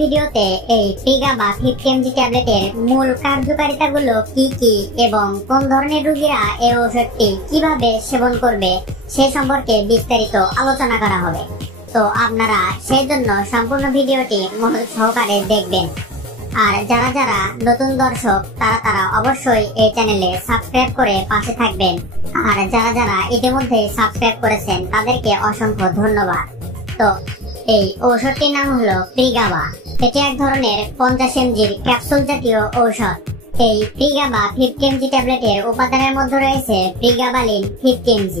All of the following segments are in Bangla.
ভিডিওতে এই প্রিগাবা 50 mg ট্যাবলেটের মূল কার্যকারিতাগুলো কি কি এবং কোন ধরনের রোগীরা এই ওষুধটি কিভাবে সেবন করবে সে সম্পর্কে বিস্তারিত আলোচনা করা হবে। তো আপনারা সেই জন্য সম্পূর্ণ ভিডিওটি মনোযোগ সহকারে দেখবেন। আর যারা নতুন দর্শক তারা অবশ্যই এই চ্যানেলে সাবস্ক্রাইব করে পাশে থাকবেন। আর যারা ইতিমধ্যে সাবস্ক্রাইব করেছেন তাদেরকে অসংখ্য ধন্যবাদ। তো এই ঔষধটির নাম হলো প্রিগাবা। এটি এক ধরনের 50 mg ক্যাপসুল জাতীয় ঔষধ। এই প্রিগাবা 50 mg ট্যাবলেটের উপাদানের মধ্যে রয়েছে প্রিগাবালিন 50 mg।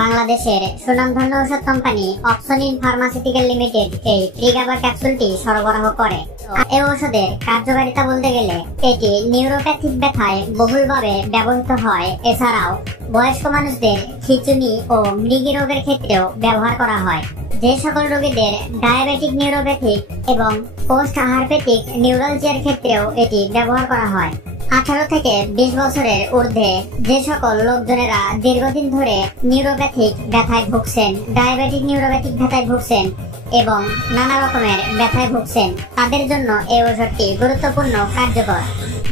বাংলাদেশের সুনামধন্য ঔষধ কোম্পানি অপসনিন ফার্মাসিউটিক্যাল লিমিটেড এই প্রিগাবা ক্যাপসুলটি সরবরাহ করে। এই ঔষধের কার্যকারিতা বলতে গেলে এটি নিউরোপ্যাথিক ব্যথায় বহুলভাবে ব্যবহৃত হয়। এছাড়াও বয়স্ক মানুষদের খিঁচুনি ও মৃগী রোগের ক্ষেত্রেও ব্যবহার করা হয়। যে সকল রোগীদের ডায়াবেটিক নিউরোপ্যাথিক এবং পোস্ট হারপেটিক নিউরালজিয়ার ক্ষেত্রেও এটি ব্যবহার করা হয়। 18 থেকে 20 বছরের ঊর্ধ্বে যে সকল লোকজনেরা দীর্ঘদিন ধরে নিউরোপ্যাথিক ব্যথায় ভুগছেন, ডায়াবেটিক নিউরোপ্যাথিক ব্যথায় ভুগছেন এবং নানা রকমের ব্যথায় ভুগছেন তাদের জন্য এই ওষুধটি গুরুত্বপূর্ণ কার্যকর।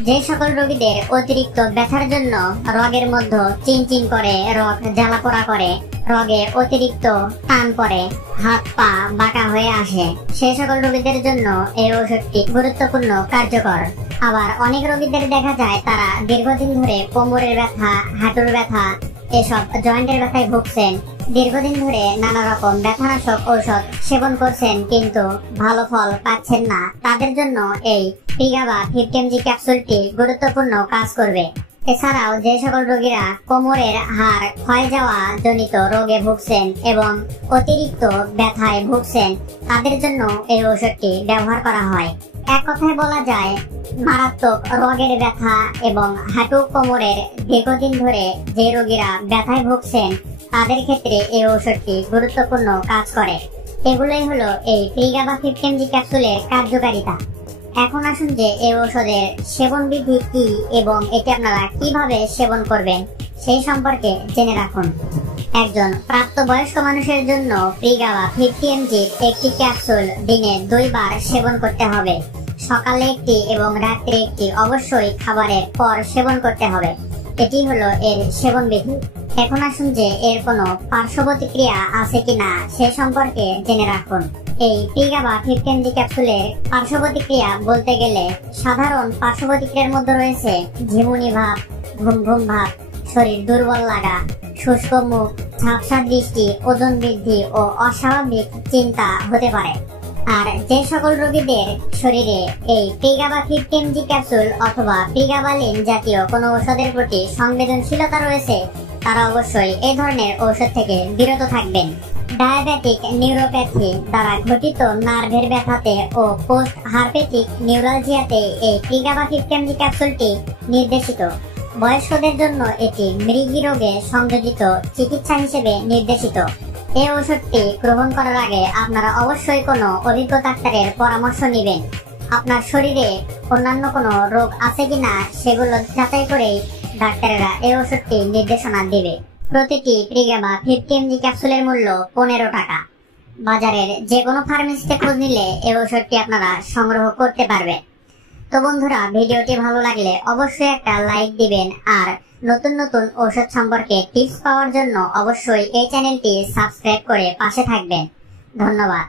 যে সকল রোগীদের অতিরিক্ত ব্যথার জন্য রগের মধ্যে চিনচিন করে, রগ জ্বালাপোড়া করে, রগে অতিরিক্ত টান পড়ে, হাত পা বাঁকা হয়ে আসে, সেই সকল রোগীদের জন্য এই ওষুধটি গুরুত্বপূর্ণ কার্যকর। আবার অনেক রোগীদের দেখা যায় তারা দীর্ঘদিন ধরে কোমরের ব্যথা, হাঁটুর ব্যথা, এসব জয়েন্টের ব্যথায় ভুগছেন, দীর্ঘদিন ধরে নানা রকম ব্যথানাশক ঔষধ সেবন করছেন কিন্তু ভালো ফল পাচ্ছেন না, তাদের জন্য এই প্রিগাবা 50 mg ক্যাপসুলটি গুরুত্বপূর্ণ কাজ করবে। এছাড়াও যে সকল রোগীরা কোমরের হাড় ক্ষয় যাওয়া জনিত রোগে ভুগছেন এবং অতিরিক্ত ব্যথায় ভুগছেন তাদের জন্য এই ঔষধটি ব্যবহার করা হয়। এক কথায় বলা যায় মারাত্মক রোগের ব্যথা এবং হাঁটু কোমরের দীর্ঘদিন ধরে যে রোগীরা ব্যথায় ভুগছেন তাদের ক্ষেত্রে এই ঔষধটি গুরুত্বপূর্ণ কাজ করে। এগুলোই হলো এই প্রিগাবা 50 mg ক্যাপসুলের কার্যকারিতা। এখন আসুন যে এই ঔষধের সেবন বিধি কি এবং এটি আপনারা কিভাবে সেবন করবেন সেই সম্পর্কে জেনে রাখুন। একজন প্রাপ্তবয়স্ক মানুষের জন্য প্রিগাবা 50 mg একটি ক্যাপসুল দিনে 2 বার সেবন করতে হবে। সকালে একটি এবং রাত্রে একটি অবশ্যই খাবারের পর সেবন করতে হবে। এটি হলো এর সেবন বিধি। এখন আসুন যে এর কোনো পার্শ্ব প্রতিক্রিয়া আছে কিনা সে সম্পর্কে জেনে রাখুন। এই প্রিগাবা 50 mg ক্যাপসুলের পার্শ্ব প্রতিক্রিয়া বলতে গেলে সাধারণ পার্শ্ব প্রতিক্রিয়ার মধ্যে রয়েছে ঝিমুনি ভাব, ঘুম ঘুম ভাব, শরীর দুর্বল লাগা, শুষ্ক মুখ, ঝাপসা দৃষ্টি, ওজন বৃদ্ধি ও অস্বাভাবিক চিন্তা হতে পারে। আর যে সকল রোগীদের শরীরে এই প্রিগাবা 50 mg ক্যাপসুল অথবা প্রিগাবালিন জাতীয় কোনো ঔষধের প্রতি সংবেদনশীলতা রয়েছে তারা অবশ্যই এই ধরনের ঔষধ থেকে বিরত থাকবেন। ডায়াবেটিক নিউরোপ্যাথি দ্বারা ঘটিত নার্ভের ব্যথাতে ও পোস্ট হারপেটিক নিউরালজিয়াতে এই প্রিগাবা 50 mg ক্যাপসুলটি নির্দেশিত। বয়স্কদের জন্য এটি মৃগী রোগে সংযোজিত চিকিৎসা হিসেবে নির্দেশিত। এই ওষুধটি গ্রহণ করার আগে আপনারা অবশ্যই কোনো অভিজ্ঞ ডাক্তারের পরামর্শ নেবেন। আপনার শরীরে অন্যান্য কোনো রোগ আছে কিনা সেগুলো যাচাই করেই ডাক্তারেরা এই ওষুধটি নির্দেশনা দেবে। প্রতিটি প্রিগাবা 50 mg ক্যাপসুলের মূল্য 15 টাকা। বাজারের যে কোনো ফার্মেসিতে খোঁজ নিলে এই ওষুধটি আপনারা সংগ্রহ করতে পারবেন। তো বন্ধুরা, ভিডিওটি ভালো লাগলে অবশ্যই একটা লাইক দিবেন আর নতুন নতুন ঔষধ সম্পর্কে টিপস পাওয়ার জন্য অবশ্যই এই চ্যানেলটি সাবস্ক্রাইব করে পাশে থাকবেন। ধন্যবাদ।